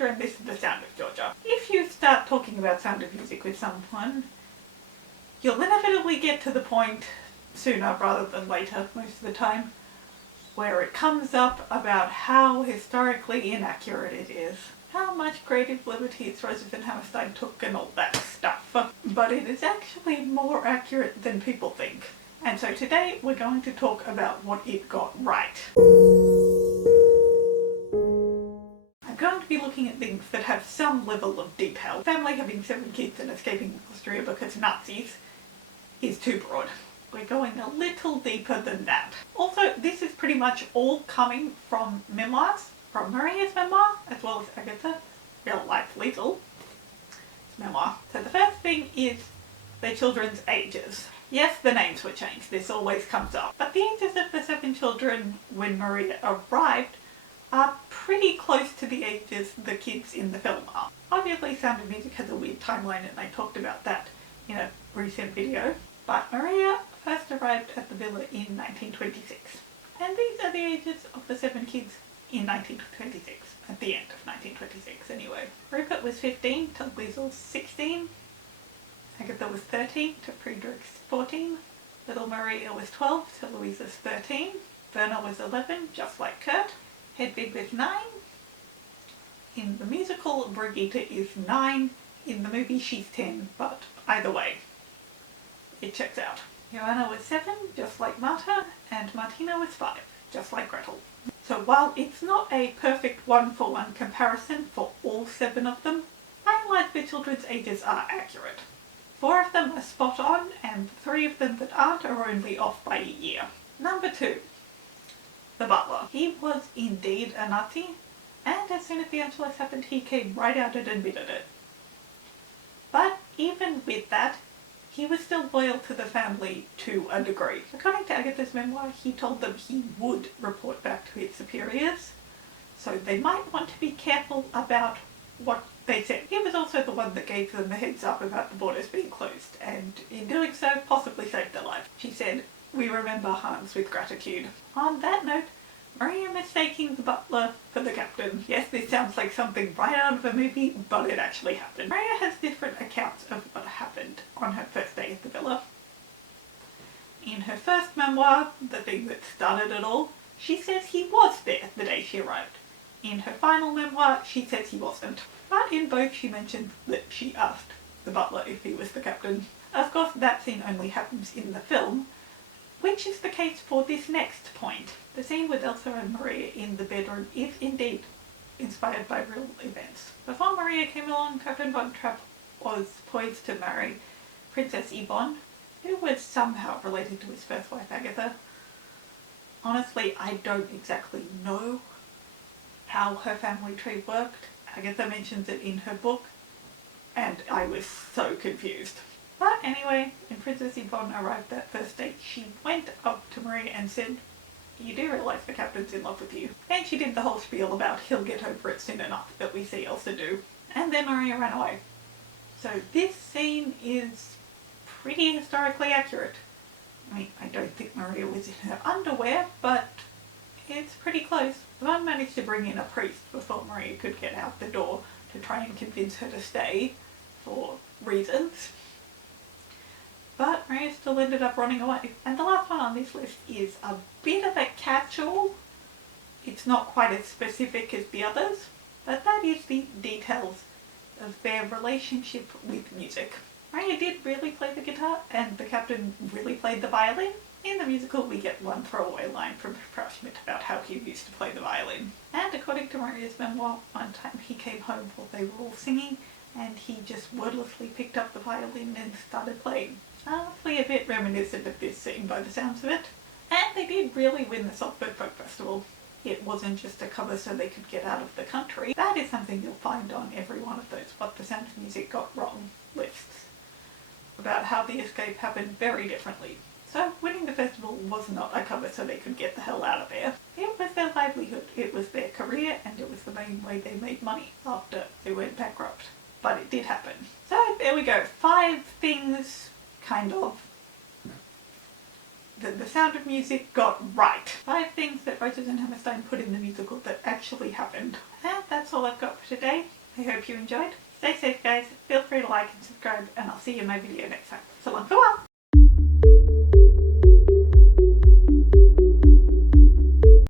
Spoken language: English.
Georgia and this is The Sound of Georgia. If you start talking about Sound of Music with someone, you'll inevitably get to the point, sooner rather than later most of the time, where it comes up about how historically inaccurate it is. How much creative liberties Rodgers and Hammerstein took and all that stuff. But it is actually more accurate than people think. And so today we're going to talk about what it got right. I'm going to be looking at things that have some level of detail. Family having 7 kids and escaping Austria because Nazis is too broad. We're going a little deeper than that. Also, this is pretty much all coming from memoirs, from Maria's memoir, as well as Agatha, real life Liesl memoir. So the first thing is their children's ages. Yes, the names were changed, this always comes up, but the ages of the 7 children when Maria arrived are pretty close to the ages the kids in the film are. Obviously Sound of Music has a weird timeline and I talked about that in a recent video, but Maria first arrived at the villa in 1926. And these are the ages of the 7 kids in 1926, at the end of 1926 anyway. Rupert was 15 till Liesl's 16, Agatha was 13 to Friedrich's 14, little Maria was 12 till Louisa's 13, Werner was 11, just like Kurt, Hedwig was 9, in the musical Brigitte is 9, in the movie she's 10, but either way, it checks out. Johanna was 7, just like Marta, and Martina was 5, just like Gretel. So while it's not a perfect one-for-one comparison for all 7 of them, by and large the children's ages are accurate. 4 of them are spot on, and 3 of them that aren't are only off by a year. Number 2. The butler. He was indeed a Nazi, and as soon as the Anschluss happened he came right out and admitted it. But even with that, he was still loyal to the family to a degree. According to Agatha's memoir, he told them he would report back to his superiors, so they might want to be careful about what they said. He was also the one that gave them the heads up about the borders being closed, and in doing so possibly saved their life. She said, "We remember Hans with gratitude." On that note, Maria mistaking the butler for the captain. Yes, this sounds like something right out of a movie, but it actually happened. Maria has different accounts of what happened on her first day at the villa. In her first memoir, the thing that started it all, she says he was there the day she arrived. In her final memoir, she says he wasn't. But in both she mentions that she asked the butler if he was the captain. Of course, that scene only happens in the film, which is the case for this next point. The scene with Elsa and Maria in the bedroom is indeed inspired by real events. Before Maria came along, Captain Von Trapp was poised to marry Princess Yvonne, who was somehow related to his first wife Agatha. Honestly, I don't exactly know how her family tree worked. Agatha mentions it in her book, and I was so confused. But anyway, when Princess Yvonne arrived that first day, she went up to Maria and said, "You do realise the captain's in love with you." And she did the whole spiel about he'll get over it soon enough that we see Elsa do. And then Maria ran away. So this scene is pretty historically accurate. I mean, I don't think Maria was in her underwear, but it's pretty close. Yvonne managed to bring in a priest before Maria could get out the door to try and convince her to stay, for reasons. But Maria still ended up running away. And the last one on this list is a bit of a catch-all. It's not quite as specific as the others, but that is the details of their relationship with music. Maria did really play the guitar, and the captain really played the violin. In the musical we get one throwaway line from Crouse about how he used to play the violin. And according to Maria's memoir, one time he came home while they were all singing, and he just wordlessly picked up the violin and started playing. Honestly a bit reminiscent of this scene by the sounds of it. And they did really win the Salzburg Folk Festival. It wasn't just a cover so they could get out of the country. That is something you'll find on every one of those What the Sound of Music Got Wrong lists, about how the escape happened very differently. So winning the festival was not a cover so they could get the hell out of there. It was their livelihood, it was their career, and it was the main way they made money after they went bankrupt. But it did happen. So there we go, 5 things, kind of, that The Sound of Music got right. 5 things that Rodgers and Hammerstein put in the musical that actually happened. And that's all I've got for today. I hope you enjoyed. Stay safe guys, feel free to like and subscribe, and I'll see you in my video next time. So long for a while!